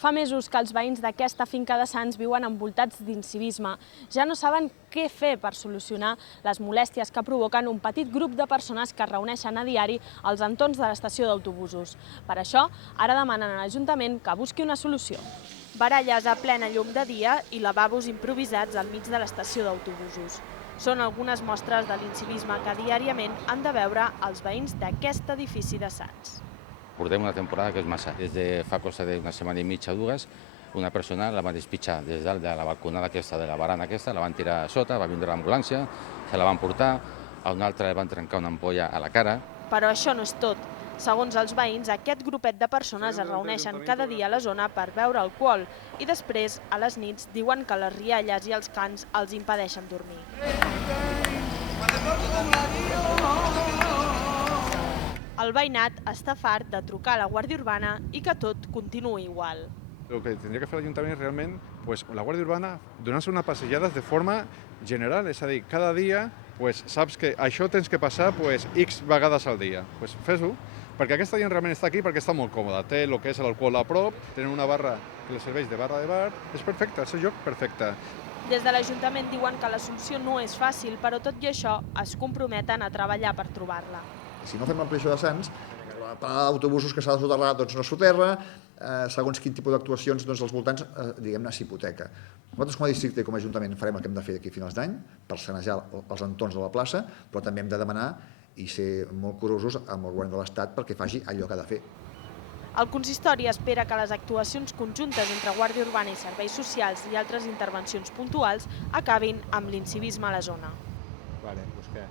Fa mesos que els veïns d'aquesta finca de Sants viuen envoltats d'incivisme. Ja no saben què fer per solucionar les molèsties que provoquen un petit grup de persones que es reuneixen a diari als entorns de l'estació d'autobusos. Per això, ara demanen a l'Ajuntament que busqui una solució. Baralles a plena llum de dia i lavabos improvisats al mig de l'estació d'autobusos. Són algunes mostres de l'incivisme que diàriament han de veure els veïns d'aquest edifici de Sants. Portem una temporada que és massa. Des de fa cosa d'una setmana i mitja, dues, una persona la va despitjar des dalt de la balconada aquesta, de la barana aquesta, la van tirar a sota, va vindre l'ambulància, se la van portar, a una altra li van trencar una ampolla a la cara. Però això no és tot. Segons els veïns, aquest grupet de persones es reuneixen cada dia a la zona per beure alcohol i després, a les nits, diuen que les rialles i els cants els impedeixen dormir. El veïnat està fart de trucar a la Guàrdia Urbana i que tot continuï igual. Lo que tendría que fer l'Ajuntament realment, pues, la Guàrdia Urbana, donar-se una passejada de forma general, és a dir, cada dia pues, saps que això tens que passar pues, X vegades al dia. Pues, fes-ho, perquè aquesta gent realment està aquí perquè està molt còmoda. Té el que és l'alcohol a prop, tenen una barra que els serveix de barra de bar, és perfecte, és el lloc perfecte. Des de l'Ajuntament diuen que la solució no és fàcil, però tot i això es comprometen a treballar per trobar-la. Si no fem l'ampliació de Sants, la parada d'autobusos que s'ha de soterrar doncs no soterra, segons quin tipus d'actuacions doncs als voltants, diguem-ne, s'hipoteca. Nosaltres com a districte i com a Ajuntament farem el que hem de fer d'aquí a finals d'any per sanejar els entorns de la plaça, però també hem de demanar i ser molt curosos amb el govern de l'Estat perquè faci allò que ha de fer. El consistori espera que les actuacions conjuntes entre Guàrdia Urbana i serveis socials i altres intervencions puntuals acabin amb l'incivisme a la zona. Vale, pues què?